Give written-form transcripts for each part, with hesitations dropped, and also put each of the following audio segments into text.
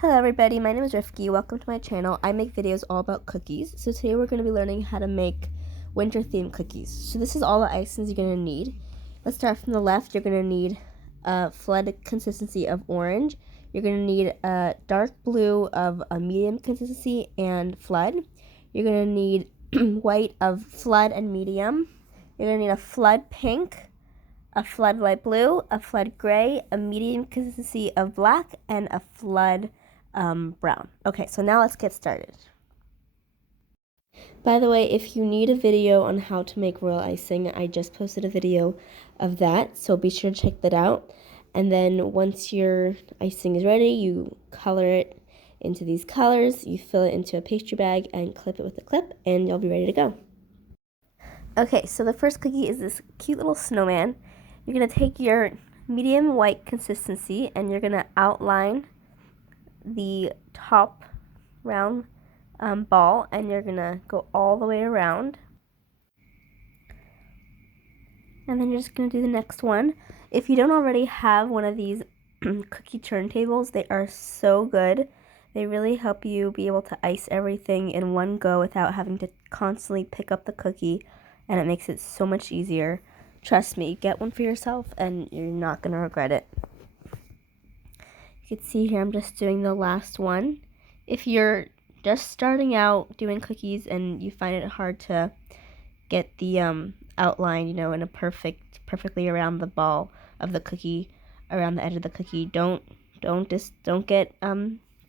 Hello everybody, my name is Rivky. Welcome to my channel. I make videos all about cookies. So today we're going to be learning how to make winter themed cookies. So this is all the icings you're going to need. Let's start from the left. You're going to need a flood consistency of orange. You're going to need a dark blue of a medium consistency and flood. You're going to need white of flood and medium. You're going to need a flood pink, a flood light blue, a flood gray, a medium consistency of black, and a flood brown. Okay, so now let's get started. By the way, if you need a video on how to make royal icing, I just posted a video of that, so be sure to check that out. And then once your icing is ready, you color it into these colors, you fill it into a pastry bag and clip it with a clip, and you'll be ready to go. Okay, so the first cookie is this cute little snowman. You're going to take your medium white consistency and you're going to outline the top round ball, and you're going to go all the way around. And then you're just going to do the next one. If you don't already have one of these cookie turntables, they are so good. They really help you be able to ice everything in one go without having to constantly pick up the cookie, and it makes it so much easier. Trust me, get one for yourself and you're not going to regret it. You can see here I'm just doing the last one. If you're just starting out doing cookies and you find it hard to get the outline, in a perfectly around the ball of the cookie, around the edge of the cookie, don't get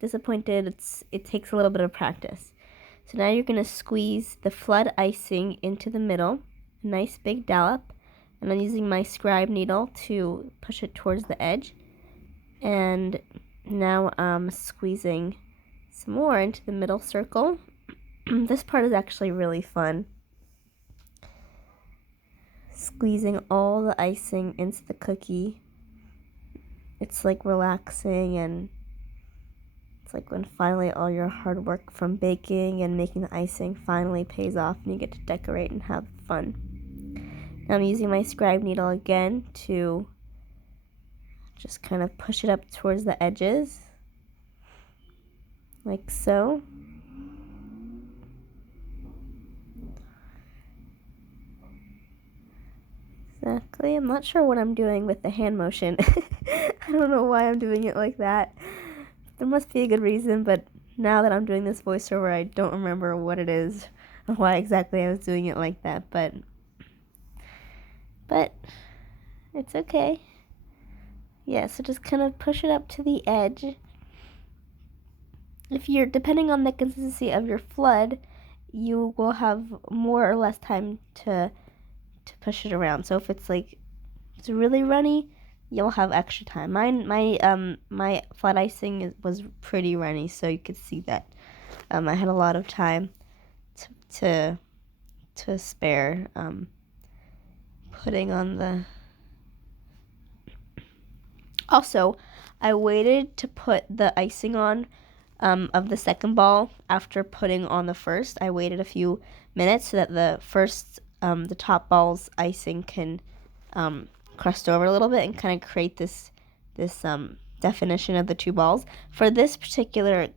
disappointed. It takes a little bit of practice. So now you're going to squeeze the flood icing into the middle, a nice big dollop, and I'm using my scribe needle to push it towards the edge. And now I'm squeezing some more into the middle circle. This part is actually really fun. Squeezing all the icing into the cookie. It's like relaxing, and it's like when finally all your hard work from baking and making the icing finally pays off and you get to decorate and have fun. Now I'm using my scribe needle again to just kind of push it up towards the edges, like so. Exactly. I'm not sure what I'm doing with the hand motion. I don't know why I'm doing it like that. There must be a good reason, but now that I'm doing this voiceover, I don't remember what it is or why exactly I was doing it like that, but it's okay. Yeah, so just kind of push it up to the edge. If you're, depending on the consistency of your flood, you will have more or less time to push it around. So if it's really runny, you'll have extra time. My flood icing was pretty runny, so you could see that I had a lot of time to spare putting on the. Also, I waited to put the icing on of the second ball after putting on the first. I waited a few minutes so that the first, the top ball's icing can crust over a little bit and kind of create this definition of the two balls. For this particular,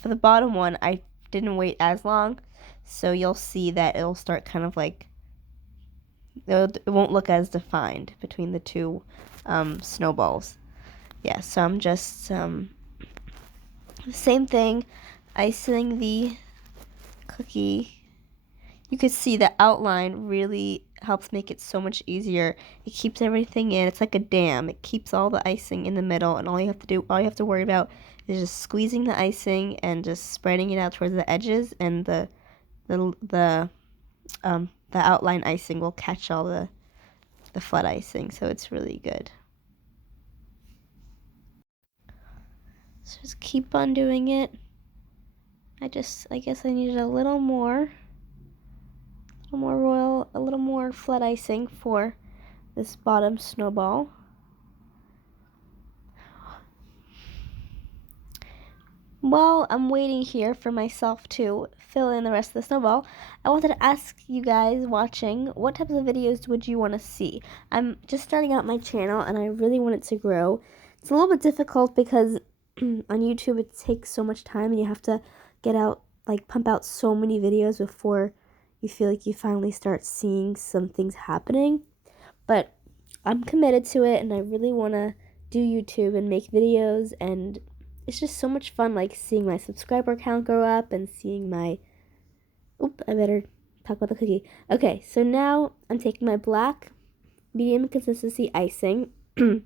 for the bottom one, I didn't wait as long, so you'll see that it'll start kind of like, it won't look as defined between the two snowballs. Yeah, so I'm just, same thing, icing the cookie. You could see the outline really helps make it so much easier. It keeps everything in. It's like a dam. It keeps all the icing in the middle, and all you have to worry about is just squeezing the icing and just spreading it out towards the edges, and the outline icing will catch all the flood icing, so it's really good. So just keep on doing it. I guess I needed a little more royal, a little more flood icing for this bottom snowball. While I'm waiting here for myself to fill in the rest of the snowball, I wanted to ask you guys watching, what types of videos would you want to see? I'm just starting out my channel and I really want it to grow. It's a little bit difficult because on YouTube it takes so much time and you have to pump out so many videos before you feel like you finally start seeing some things happening. But I'm committed to it and I really want to do YouTube and make videos, and it's just so much fun, like seeing my subscriber count grow up and seeing my I better talk about the cookie. Okay, so now I'm taking my black medium consistency icing and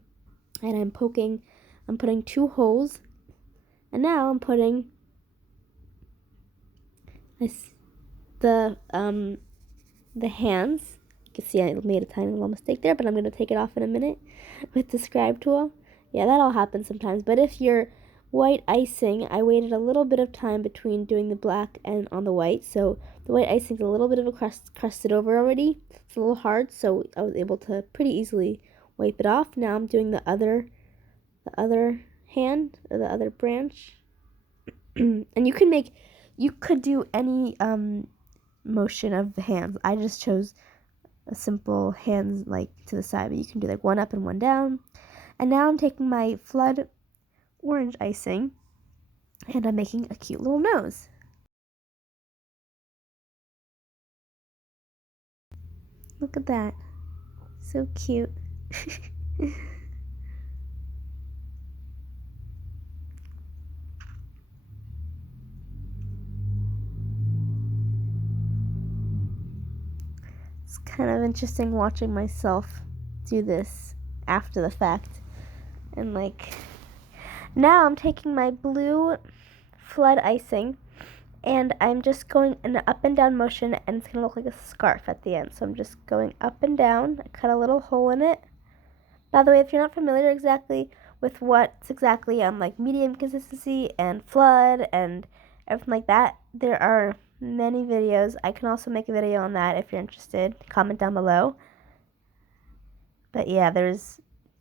I'm putting 2 holes, and now I'm putting the hands. You can see I made a tiny little mistake there, but I'm going to take it off in a minute with the scribe tool. Yeah, that'll happen sometimes, but if you're white icing, I waited a little bit of time between doing the black and on the white, so the white icing's a little bit of a crusted over already. It's a little hard, so I was able to pretty easily wipe it off. Now I'm doing the other hand, or the other branch. And you could do any motion of the hands. I just chose a simple hands like to the side, but you can do like one up and one down. And now I'm taking my Flood orange icing and I'm making a cute little nose. Look at that. So cute. It's kind of interesting watching myself do this after the fact. And now I'm taking my blue Flood icing and I'm just going in an up and down motion, and it's going to look like a scarf at the end. So I'm just going up and down. I cut a little hole in it. By the way, if you're not familiar exactly with what's exactly like medium consistency and Flood and everything like that, there are many videos. I can also make a video on that if you're interested. Comment down below. But yeah, you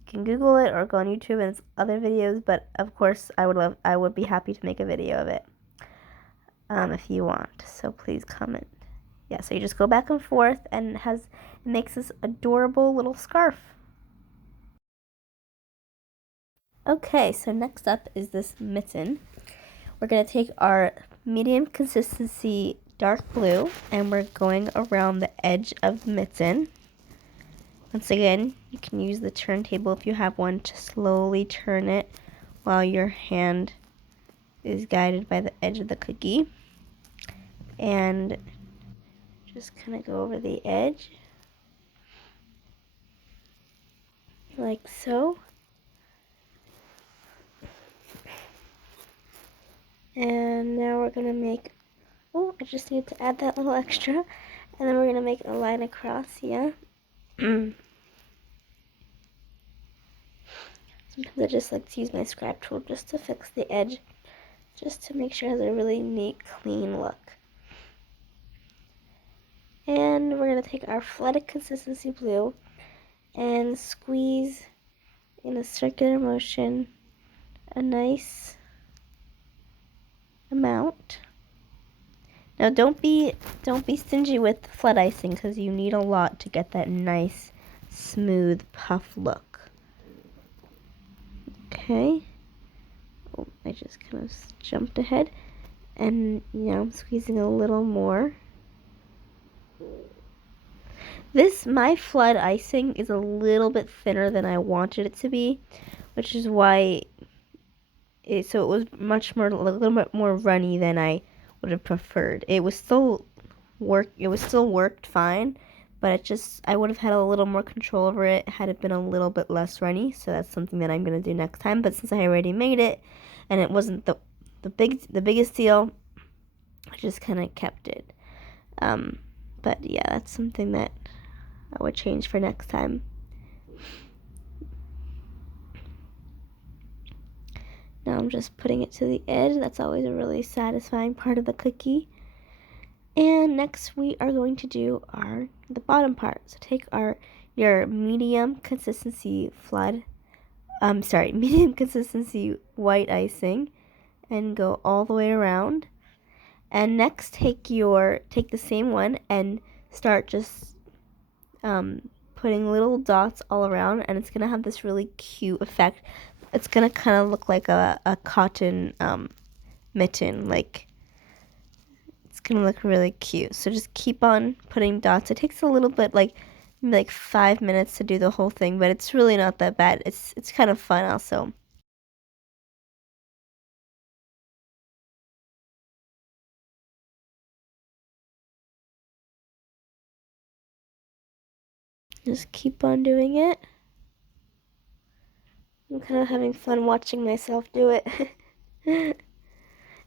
can Google it or go on YouTube and it's other videos, but of course I would be happy to make a video of it if you want. So please comment. Yeah, so you just go back and forth and it makes this adorable little scarf. Okay, so next up is this mitten. We're going to take our medium consistency dark blue and we're going around the edge of the mitten. Once again, you can use the turntable if you have one to slowly turn it while your hand is guided by the edge of the cookie. And just kind of go over the edge like so. And now we're going to make, I just need to add that little extra. And then we're going to make a line across, yeah. Sometimes I just like to use my scribe tool just to fix the edge, just to make sure it has a really neat, clean look. And we're going to take our flooded consistency blue and squeeze in a circular motion a nice amount. Now don't be stingy with flood icing because you need a lot to get that nice smooth puff look. Okay. Oh, I just kind of jumped ahead, and I'm squeezing a little more. My flood icing is a little bit thinner than I wanted it to be, which is why it was a little bit more runny than I would have preferred. It still worked fine, but I would have had a little more control over it had it been a little bit less runny. So that's something that I'm gonna do next time. But since I already made it, and it wasn't the biggest deal, I just kind of kept it. But yeah, that's something that I would change for next time. Now I'm just putting it to the edge. That's always a really satisfying part of the cookie. And next we are going to do the bottom part. So take your medium consistency medium consistency white icing and go all the way around. And next take the same one and start just putting little dots all around, and it's gonna have this really cute effect. it's gonna kind of look like a cotton mitten. Like, it's gonna look really cute. So just keep on putting dots. It takes a little bit, like maybe like 5 minutes to do the whole thing, but it's really not that bad. It's kind of fun also. Just keep on doing it. I'm kind of having fun watching myself do it.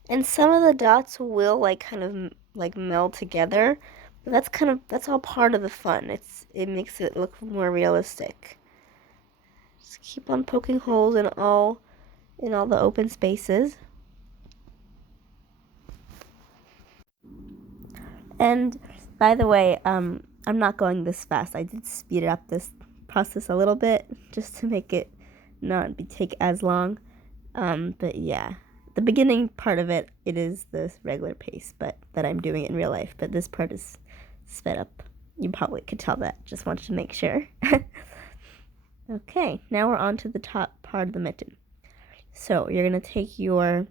And some of the dots will like kind of like meld together, but that's all part of the fun. It makes it look more realistic. Just keep on poking holes in all the open spaces. And by the way, I'm not going this fast. I did speed up this process a little bit just to make it not take as long. But yeah, the beginning part of it, it is the regular pace, but that I'm doing it in real life. But this part is sped up. You probably could tell that. Just wanted to make sure. Okay, now we're on to the top part of the mitten. So you're gonna take your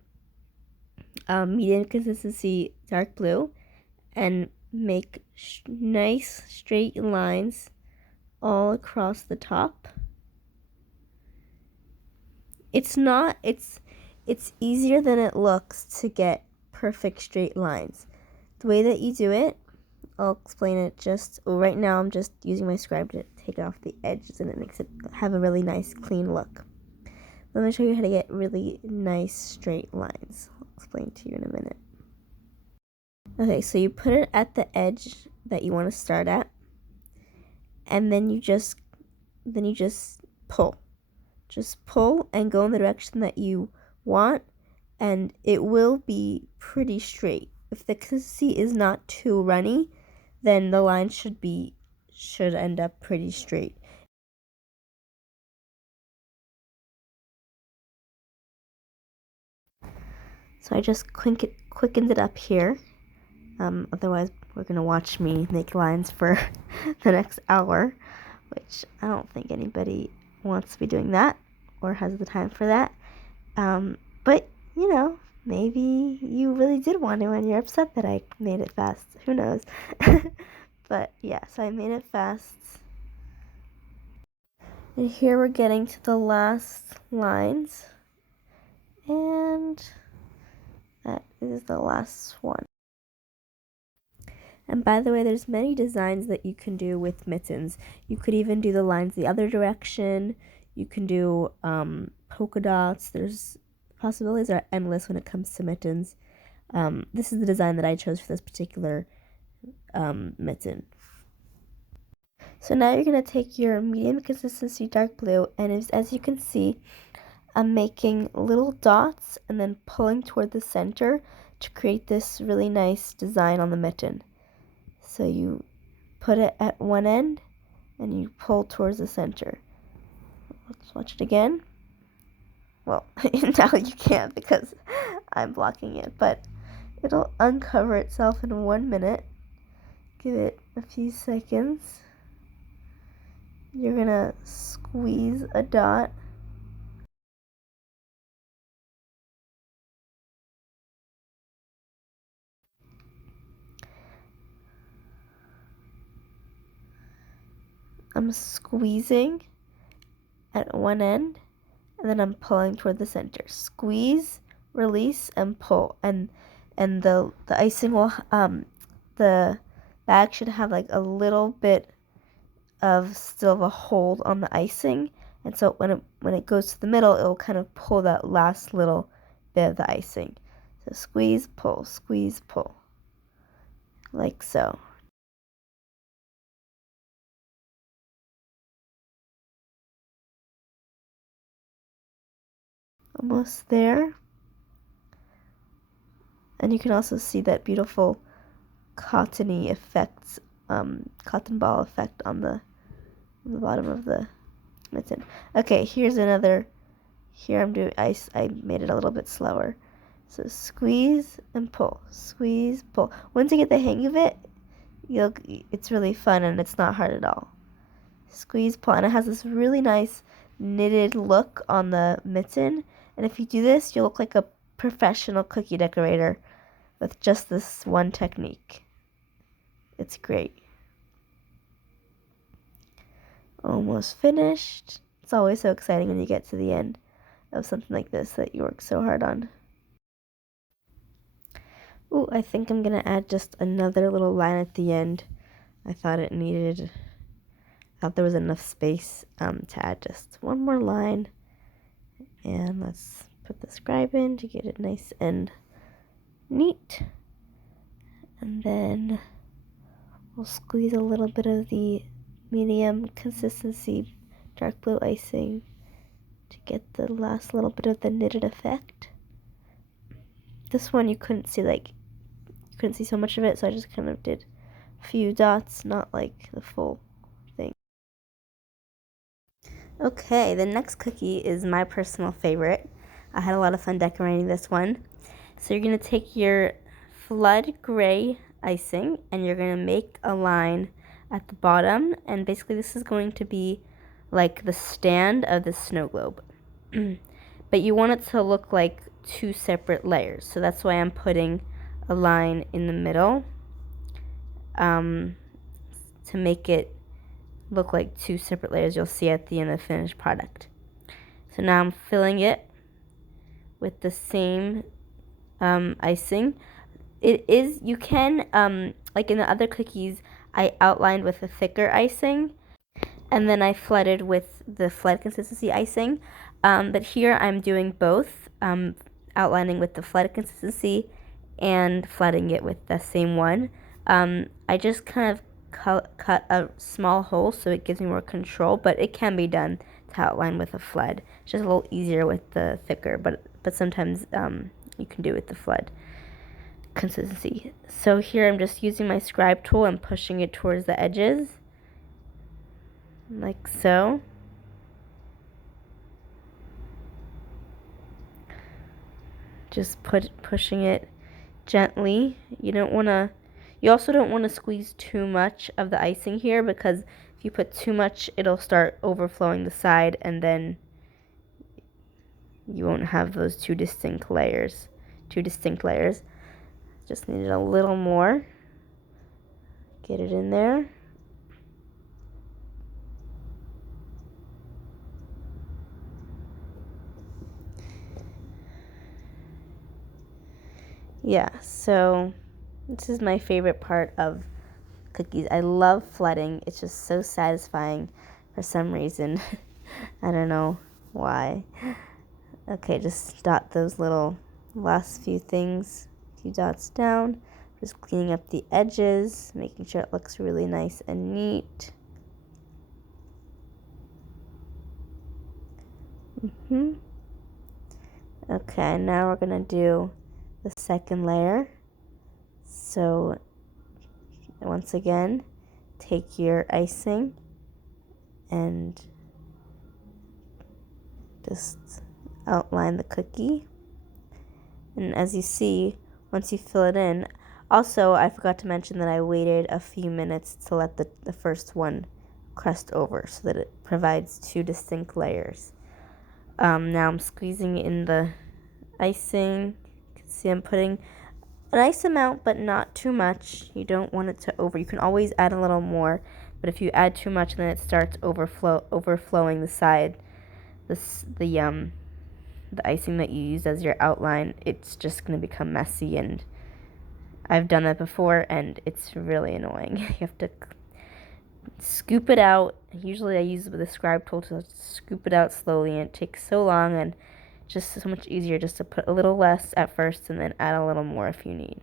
medium consistency dark blue and make nice straight lines all across the top. It's easier than it looks to get perfect straight lines. The way that you do it, I'll explain it right now. I'm just using my scribe to take off the edges, and it makes it have a really nice clean look. Let me show you how to get really nice straight lines. I'll explain to you in a minute. Okay, so you put it at the edge that you want to start at, and then you just pull. Just pull and go in the direction that you want, and it will be pretty straight. If the consistency is not too runny, then the line should end up pretty straight. So I just quickened it up here. Otherwise, we're gonna watch me make lines for the next hour, which I don't think anybody wants to be doing that or has the time for that. But you know, maybe you really did want to and you're upset that I made it fast. Who knows? But yeah, so I made it fast. And here we're getting to the last lines. And that is the last one. And by the way, there's many designs that you can do with mittens. You could even do the lines the other direction. You can do polka dots. There's possibilities are endless when it comes to mittens. This is the design that I chose for this particular mitten. So now you're going to take your medium consistency dark blue, and as you can see, I'm making little dots and then pulling toward the center to create this really nice design on the mitten. So you put it at one end and you pull towards the center. Let's watch it again. Well, now you can't because I'm blocking it, but it'll uncover itself in 1 minute. Give it a few seconds. You're gonna squeeze a dot. I'm squeezing at one end, and then I'm pulling toward the center. Squeeze, release, and pull. And the icing will the bag should have like a little bit of still of a hold on the icing, and so when it goes to the middle, it'll kind of pull that last little bit of the icing. So squeeze, pull, like so. Almost there. And you can also see that beautiful cottony effects, cotton ball effect on the bottom of the mitten. Okay, here's another. Here I made it a little bit slower. So squeeze and pull, squeeze, pull. Once you get the hang of it, it's really fun and it's not hard at all. Squeeze, pull, and it has this really nice knitted look on the mitten. And if you do this, you'll look like a professional cookie decorator with just this one technique. It's great. Almost finished. It's always so exciting when you get to the end of something like this that you work so hard on. Ooh, I think I'm gonna add just another little line at the end. I thought there was enough space to add just one more line. And let's put the scribe in to get it nice and neat. And then we'll squeeze a little bit of the medium consistency dark blue icing to get the last little bit of the knitted effect. This one you couldn't see so much of it, so I just kind of did a few dots, not like the full thing. Okay, the next cookie is my personal favorite. I had a lot of fun decorating this one. So you're going to take your flood gray icing and you're going to make a line at the bottom, and basically this is going to be like the stand of the snow globe. But you want it to look like two separate layers, so that's why I'm putting a line in the middle to make it look like two separate layers. You'll see at the end of the finished product. So now I'm filling it with the same icing. You can, like in the other cookies, I outlined with a thicker icing, and then I flooded with the flood consistency icing. But here I'm doing both, outlining with the flood consistency and flooding it with the same one. I just kind of cut a small hole so it gives me more control, but it can be done to outline with a flood. It's just a little easier with the thicker, but sometimes you can do it with the flood consistency. So here I'm just using my scribe tool and pushing it towards the edges, like so. Just pushing it gently. You also don't want to squeeze too much of the icing here, because if you put too much, it'll start overflowing the side, and then you won't have those two distinct layers. Just needed a little more. Get it in there. Yeah, so this is my favorite part of cookies. I love flooding. It's just so satisfying for some reason. I don't know why. Okay, just dot those little last few dots down. Just cleaning up the edges, making sure it looks really nice and neat. Okay, now we're gonna do the second layer. So once again, take your icing and just outline the cookie. And as you see, once you fill it in, also I forgot to mention that I waited a few minutes to let the first one crust over so that it provides two distinct layers. Now I'm squeezing in the icing. You can see I'm putting a nice amount, but not too much. You don't want it to you can always add a little more, but if you add too much, then it starts overflowing the side. The icing that you use as your outline, it's just going to become messy, and I've done that before, and it's really annoying. You have to scoop it out. Usually I use the scribe tool to scoop it out slowly, and it takes so long, and just so much easier just to put a little less at first and then add a little more if you need.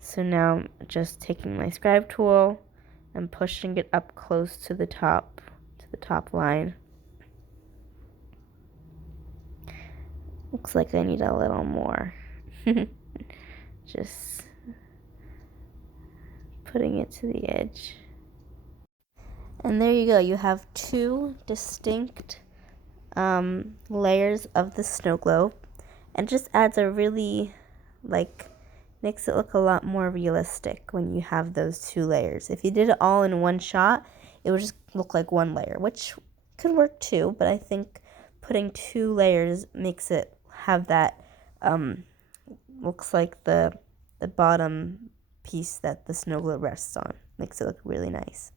So now I'm just taking my scribe tool and pushing it up close to the top line. Looks like I need a little more. Just putting it to the edge. And there you go. You have two distinct layers of the snow globe, and just adds a really, makes it look a lot more realistic when you have those two layers. If you did it all in one shot, it would just look like one layer, which could work too, but I think putting 2 layers makes it have that, looks like the bottom piece that the snow globe rests on. Makes it look really nice.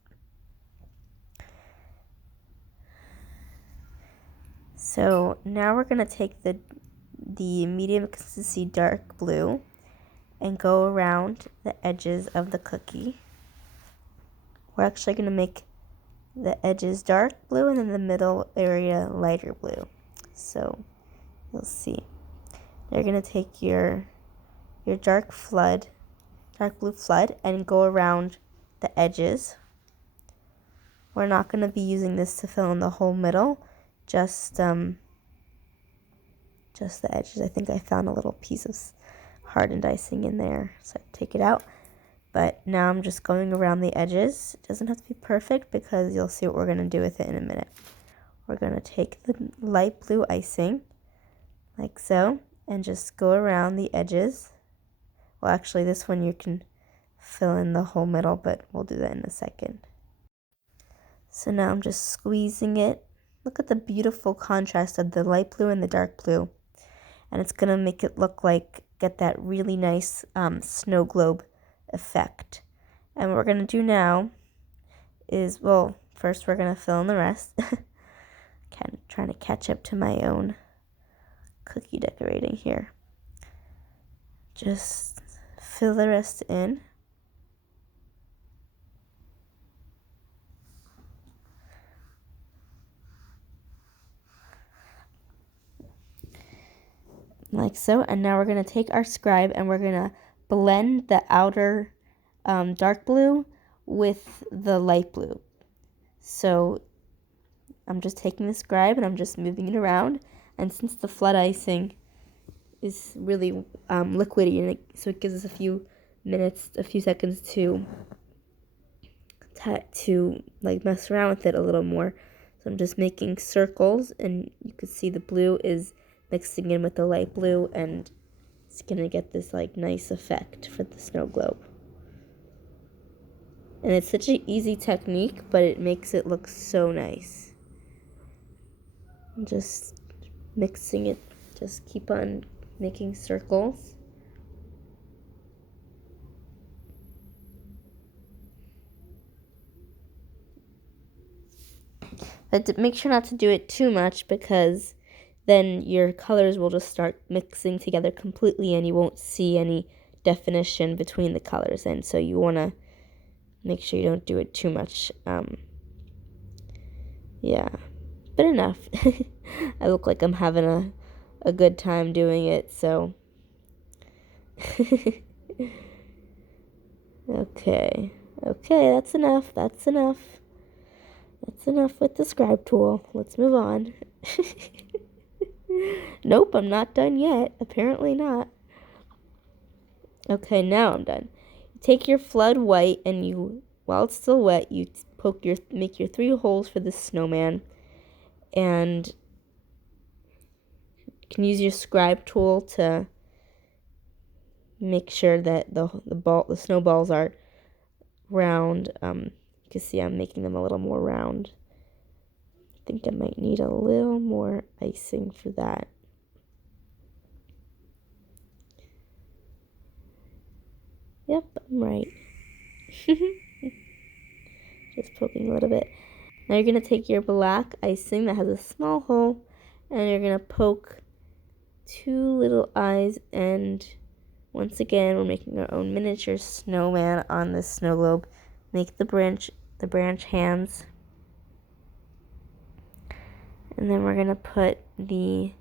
So now we're going to take the medium consistency dark blue and go around the edges of the cookie. We're actually going to make the edges dark blue and then the middle area lighter blue. So you'll see. You're going to take your dark blue flood, and go around the edges. We're not going to be using this to fill in the whole middle, just the edges. I think I found a little piece of hardened icing in there, so I take it out. But now I'm just going around the edges. It doesn't have to be perfect because you'll see what we're going to do with it in a minute. We're going to take the light blue icing, like so, and just go around the edges. Well, actually, this one you can fill in the whole middle, but we'll do that in a second. So now I'm just squeezing it. Look at the beautiful contrast of the light blue and the dark blue. And it's going to make it look like, get that really nice snow globe effect. And what we're going to do now is, well, first we're going to fill in the rest. Kind of trying to catch up to my own cookie decorating here. Just fill the rest in. Like so. And now we're going to take our scribe and we're going to blend the outer dark blue with the light blue. So I'm just taking the scribe and I'm just moving it around. And since the flood icing is really liquidy, and so it gives us a few seconds to like mess around with it a little more. So I'm just making circles, and you can see the blue is mixing in with the light blue, and it's gonna get this like nice effect for the snow globe. And it's such an easy technique, but it makes it look so nice. Just mixing it, just keep on making circles. But make sure not to do it too much, because then your colors will just start mixing together completely and you won't see any definition between the colors. And so you want to make sure you don't do it too much. Yeah, but enough. I look like I'm having a good time doing it, so. Okay, that's enough. That's enough with the scribe tool. Let's move on. Nope, I'm not done yet. Apparently not. Okay, now I'm done. Take your flood white and while it's still wet, you make your 3 holes for this snowman, and you can use your scribe tool to make sure that the snowballs are round. You can see I'm making them a little more round. I think I might need a little more icing for that. Yep, I'm right. Just poking a little bit. Now you're going to take your black icing that has a small hole, and you're going to poke 2 little eyes, and once again, we're making our own miniature snowman on this snow globe. Make the branch hands. And then we're going to put the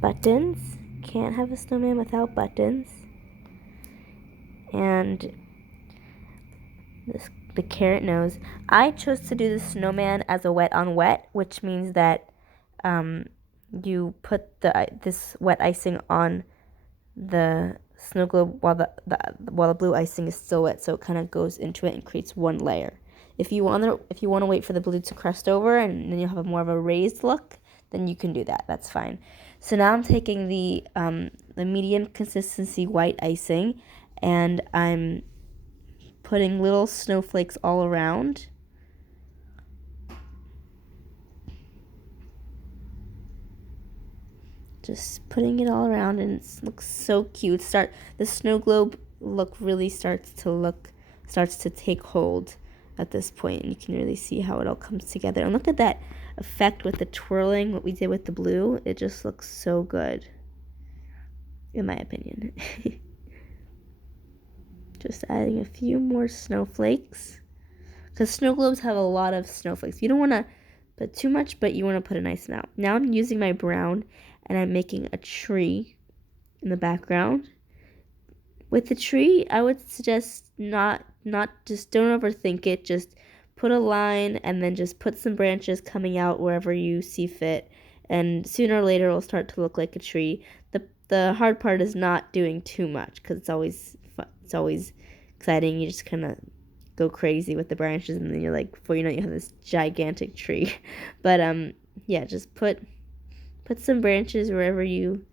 buttons. Can't have a snowman without buttons. And the carrot nose. I chose to do the snowman as a wet on wet, which means that you put this wet icing on the snow globe while the blue icing is still wet, so it kind of goes into it and creates one layer. If you want to wait for the blue to crust over and then you'll have more of a raised look, then you can do that. That's fine. So now I'm taking the medium consistency white icing, and I'm putting little snowflakes all around. just putting it all around, and it looks so cute. The snow globe look really starts to take hold at this point, and you can really see how it all comes together. And look at that effect with the twirling, what we did with the blue. It just looks so good, in my opinion. Just adding a few more snowflakes, because snow globes have a lot of snowflakes. You don't want to put too much, but you want to put a nice amount. Now I'm using my brown, and I'm making a tree in the background. With the tree, I would suggest not just don't overthink it. Just put a line and then just put some branches coming out wherever you see fit, and sooner or later it'll start to look like a tree. The hard part is not doing too much, because it's always exciting. You just kind of go crazy with the branches, and then you're like, before you know it, you have this gigantic tree. But yeah, just put some branches wherever you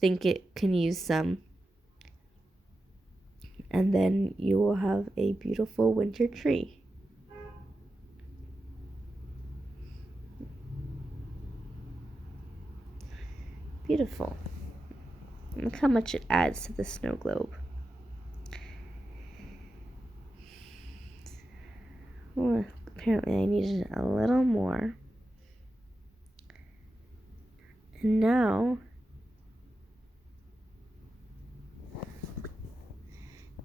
think it can use some, and then you will have a beautiful winter tree. Beautiful. Look how much it adds to the snow globe. Well, apparently I needed a little more. And now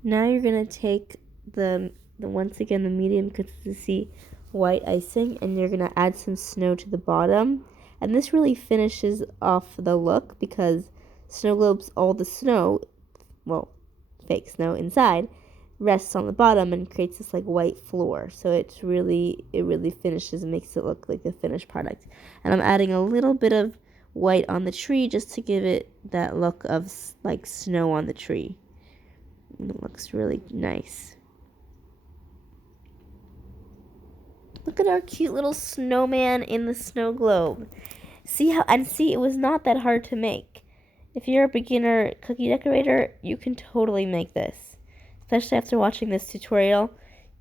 you're going to take the once again the medium consistency white icing, and you're going to add some snow to the bottom. And this really finishes off the look, because snow globes, all the snow, well, fake snow inside, rests on the bottom and creates this like white floor. So it really finishes and makes it look like a finished product. And I'm adding a little bit of white on the tree just to give it that look of like snow on the tree. It looks really nice. Look at our cute little snowman in the snow globe. See, it was not that hard to make. If you're a beginner cookie decorator, you can totally make this. Especially after watching this tutorial,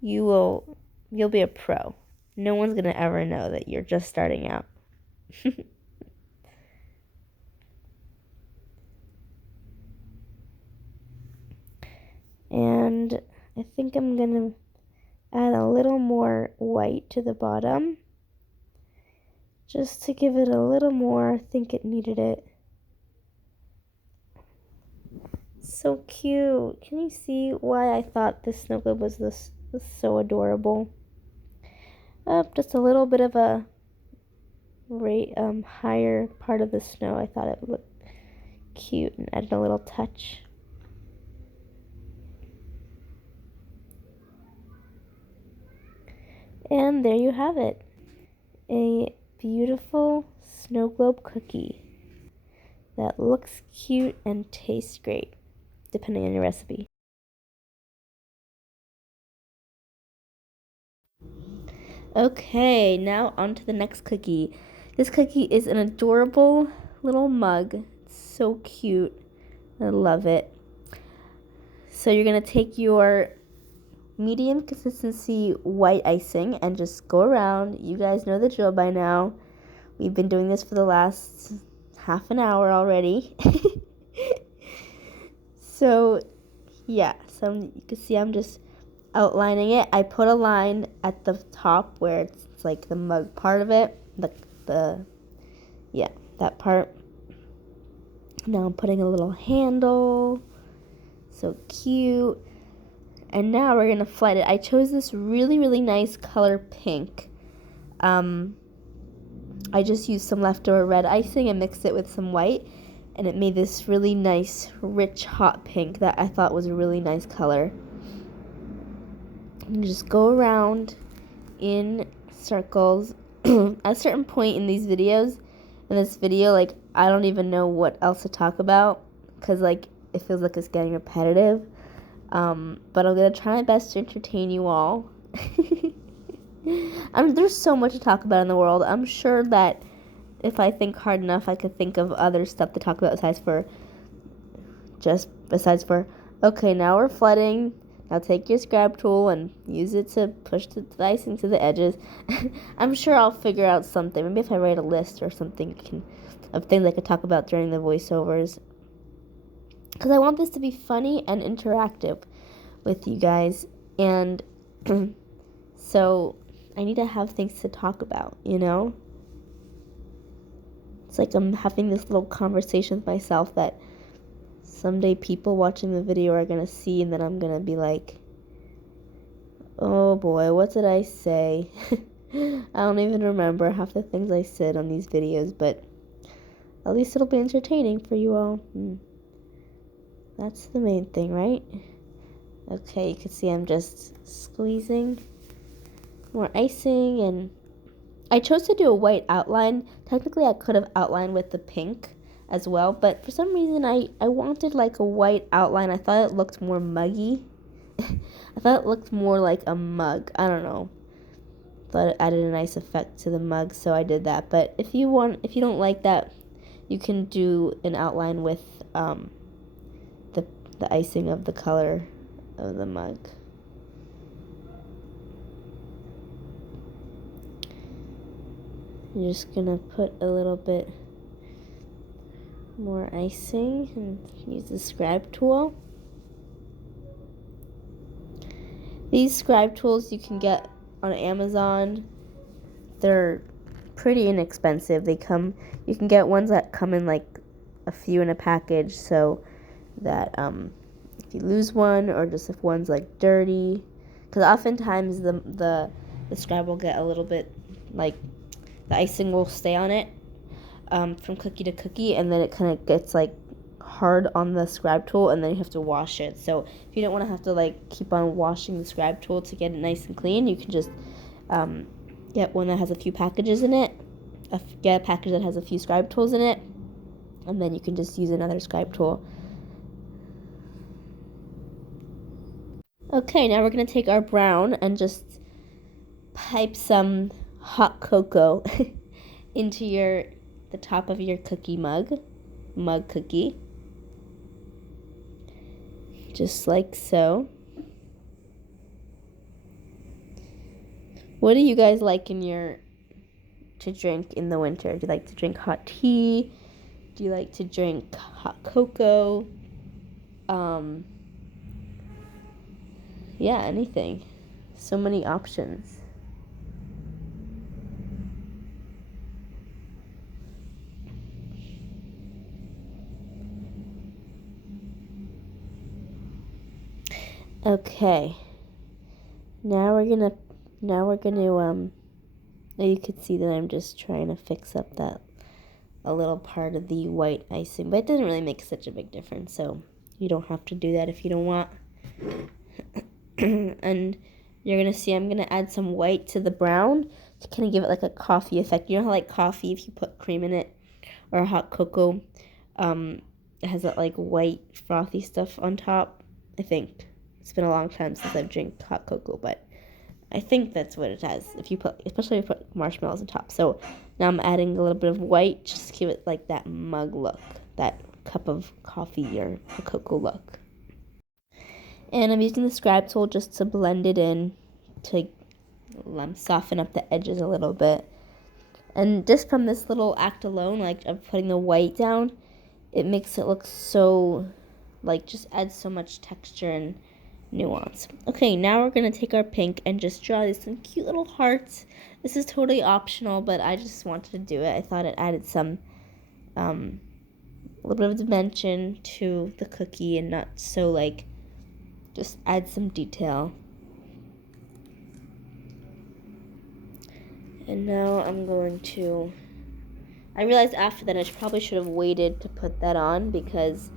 you'll be a pro. No one's going to ever know that you're just starting out. And I think I'm going to add a little more white to the bottom, just to give it a little more. I think it needed it. So cute. Can you see why I thought this snow globe was so adorable? Just a little bit of a higher part of the snow. I thought it would look cute and added a little touch. And there you have it. A beautiful snow globe cookie that looks cute and tastes great, depending on your recipe. Okay, now on to the next cookie. This cookie is an adorable little mug. It's so cute. I love it. So you're going to take your medium consistency white icing and just go around. You guys know the drill by now. We've been doing this for the last half an hour already. So yeah, you can see I'm just outlining it. I put a line at the top where it's like the mug part of it, that part. Now I'm putting a little handle. So cute. And now we're gonna flight it. I chose this really, really nice color pink. I just used some leftover red icing and mixed it with some white, and it made this really nice, rich, hot pink that I thought was a really nice color. And just go around in circles. At a certain point in this video, like, I don't even know what else to talk about, because like it feels like it's getting repetitive. But I'm gonna try my best to entertain you all. There's so much to talk about in the world. I'm sure that if I think hard enough, I could think of other stuff to talk about besides for okay, now we're flooding Now take your scribe tool and use it to push the icing to the edges. I'm sure I'll figure out something. Maybe if I write a list or something of things I could talk about during the voiceovers. Because I want this to be funny and interactive with you guys. And so I need to have things to talk about, you know? It's like I'm having this little conversation with myself that someday people watching the video are going to see, and then I'm going to be like, oh boy, what did I say? I don't even remember half the things I said on these videos, but at least it'll be entertaining for you all. That's the main thing, right? Okay, you can see I'm just squeezing more icing, and I chose to do a white outline. Technically, I could have outlined with the pink as well, but for some reason, I wanted like a white outline. I thought it looked more muggy. I thought it looked more like a mug. I don't know. Thought it added a nice effect to the mug, so I did that. But if you don't like that, you can do an outline with the icing of the color of the mug. I'm just gonna put a little bit more icing and use the scribe tool. These scribe tools you can get on Amazon. They're pretty inexpensive. You can get ones that come in like a few in a package, so that if you lose one, or just if one's like dirty, because oftentimes the scribe will get a little bit, like the icing will stay on it from cookie to cookie, and then it kind of gets like hard on the scribe tool, and then you have to wash it. So if you don't want to have to like keep on washing the scribe tool to get it nice and clean, you can just get one that has a few packages in it. Get a package that has a few scribe tools in it, and then you can just use another scribe tool. Okay, now we're going to take our brown and just pipe some hot cocoa into the top of your cookie mug cookie. Just like so. What do you guys like to drink in the winter? Do you like to drink hot tea? Do you like to drink hot cocoa? Yeah, anything. So many options. Okay. Now we're gonna you could see that I'm just trying to fix up a little part of the white icing, but it doesn't really make such a big difference, so you don't have to do that if you don't want. And you're gonna see I'm gonna add some white to the brown to kind of give it like a coffee effect. You know how like coffee, if you put cream in it, or hot cocoa, it has that like white frothy stuff on top. I think it's been a long time since I've drank hot cocoa, but I think that's what it has. Especially if you put marshmallows on top. So now I'm adding a little bit of white just to give it like that mug look, that cup of coffee or a cocoa look. And I'm using the scribe tool just to blend it in, to soften up the edges a little bit. And just from this little act alone, like of putting the white down, it makes it look so, like, just adds so much texture and nuance. Okay, now we're going to take our pink and just draw these some cute little hearts. This is totally optional, but I just wanted to do it. I thought it added some, a little bit of dimension to the cookie, and not so, like, just add some detail. And now I'm going to, I realized after that I probably should have waited to put that on, because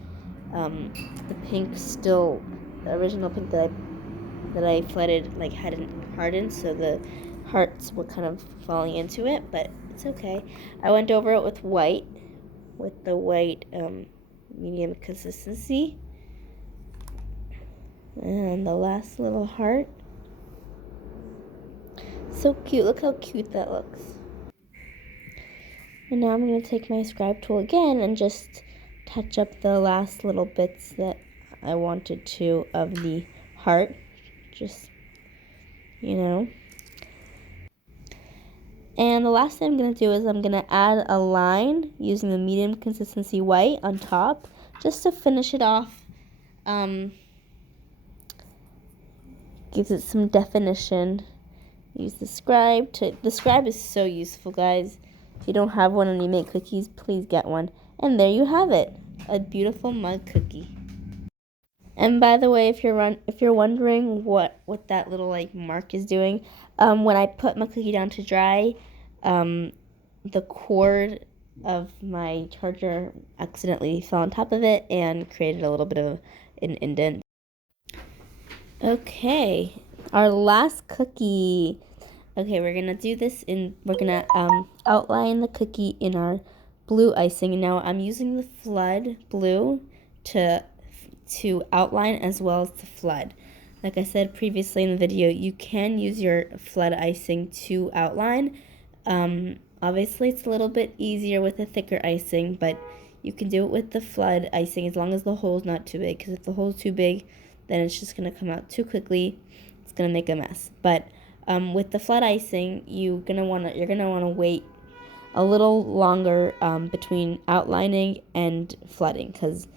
the pink still, the original pink that I flooded, like, hadn't hardened, so the hearts were kind of falling into it, but it's okay. I went over it with the white medium consistency. And the last little heart. So cute. Look how cute that looks. And now I'm going to take my scribe tool again and just touch up the last little bits that I wanted to of the part, just, you know. And the last thing I'm going to do is I'm going to add a line using the medium consistency white on top, just to finish it off. Gives it some definition. Use the scribe. The scribe is so useful, guys. If you don't have one and you make cookies, please get one. And there you have it, a beautiful mug cookie. And by the way, if you're wondering what that little like mark is doing, when I put my cookie down to dry, the cord of my charger accidentally fell on top of it and created a little bit of an indent. Okay, our last cookie. Okay, we're gonna do this we're gonna outline the cookie in our blue icing. Now I'm using the flood blue to outline as well as the flood. Like I said previously in the video, you can use your flood icing to outline. Obviously it's a little bit easier with a thicker icing, but you can do it with the flood icing as long as the hole's not too big, because if the hole's too big, then it's just gonna come out too quickly. It's gonna make a mess. But with the flood icing, you're gonna wanna wait a little longer between outlining and flooding, because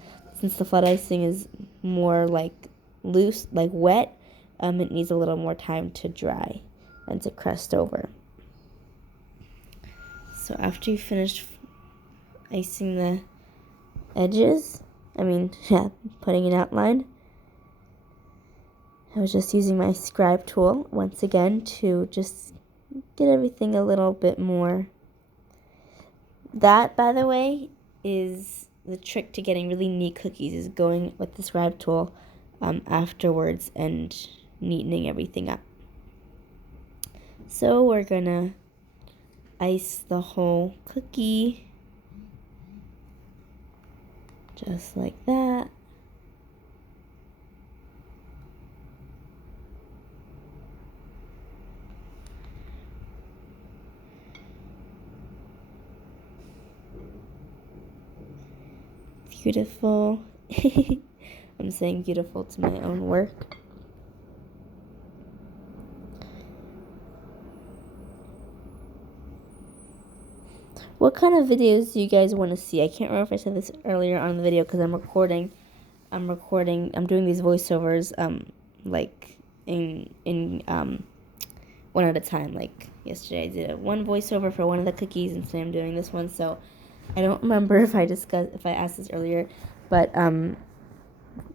since the flood icing is more like loose, like wet, it needs a little more time to dry and to crust over. So after you finish icing the edges, putting an outline, I was just using my scribe tool once again to just get everything a little bit more. That, by the way, is the trick to getting really neat cookies, is going with the scribe tool afterwards and neatening everything up. So we're gonna ice the whole cookie just like that. Beautiful. I'm saying beautiful to my own work. What kind of videos do you guys want to see? I can't remember if I said this earlier on the video because I'm doing these voiceovers like in one at a time. Like yesterday I did one voiceover for one of the cookies, and today I'm doing this one. So I don't remember if I asked this earlier, but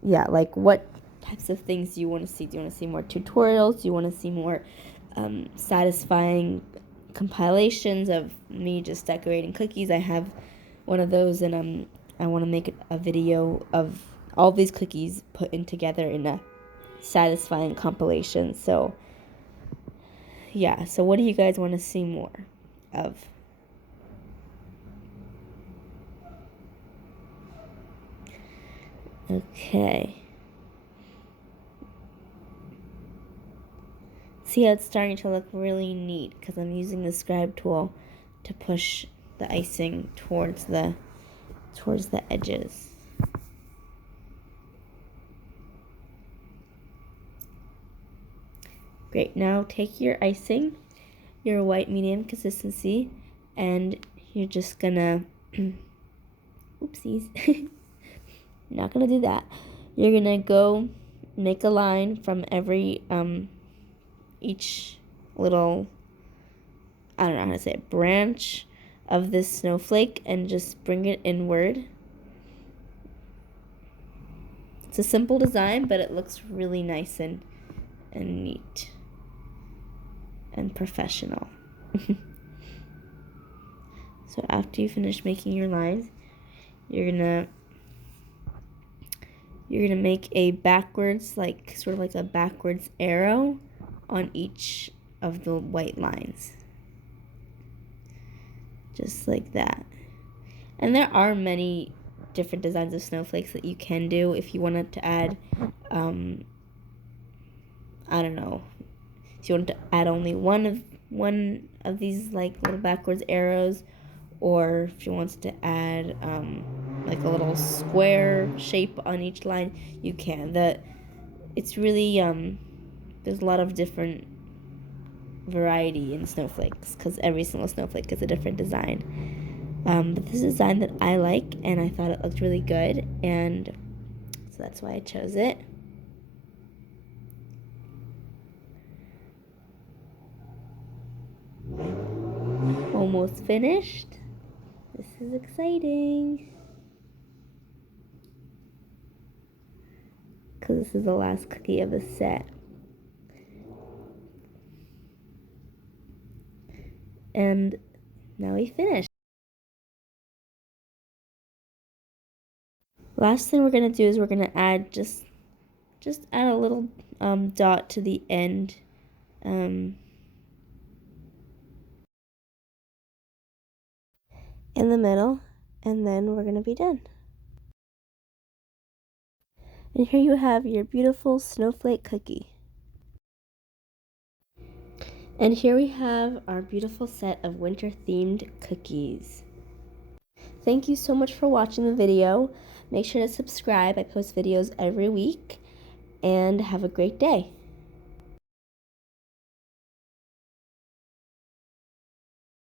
yeah, like what types of things do you want to see? Do you want to see more tutorials? Do you want to see more satisfying compilations of me just decorating cookies? I have one of those, and I want to make a video of all these cookies put in together in a satisfying compilation. So yeah, so what do you guys want to see more of? Okay. See how it's starting to look really neat because I'm using the scribe tool to push the icing towards the edges. Great. Now take your icing, your white medium consistency, and you're just gonna oopsies. Not gonna do that. You're gonna go make a line from every each little, I don't know how to say it, branch of this snowflake, and just bring it inward. It's a simple design, but it looks really nice and neat and professional. So after you finish making your lines, you're gonna make a backwards, like sort of like a backwards arrow on each of the white lines. Just like that. And there are many different designs of snowflakes that you can do if you wanted to add, I don't know, if you wanted to add only one of these like little backwards arrows, or if you wanted to add like a little square shape on each line, you can. it's really, there's a lot of different variety in snowflakes because every single snowflake is a different design. But this is a design that I like, and I thought it looked really good, and so that's why I chose it. Almost finished. This is exciting. Because this is the last cookie of the set. And now we finished. Last thing we're going to do is we're going to add just add a little dot to the end. In the middle, and then we're going to be done. And here you have your beautiful snowflake cookie. And here we have our beautiful set of winter-themed cookies. Thank you so much for watching the video. Make sure to subscribe. I post videos every week. And have a great day.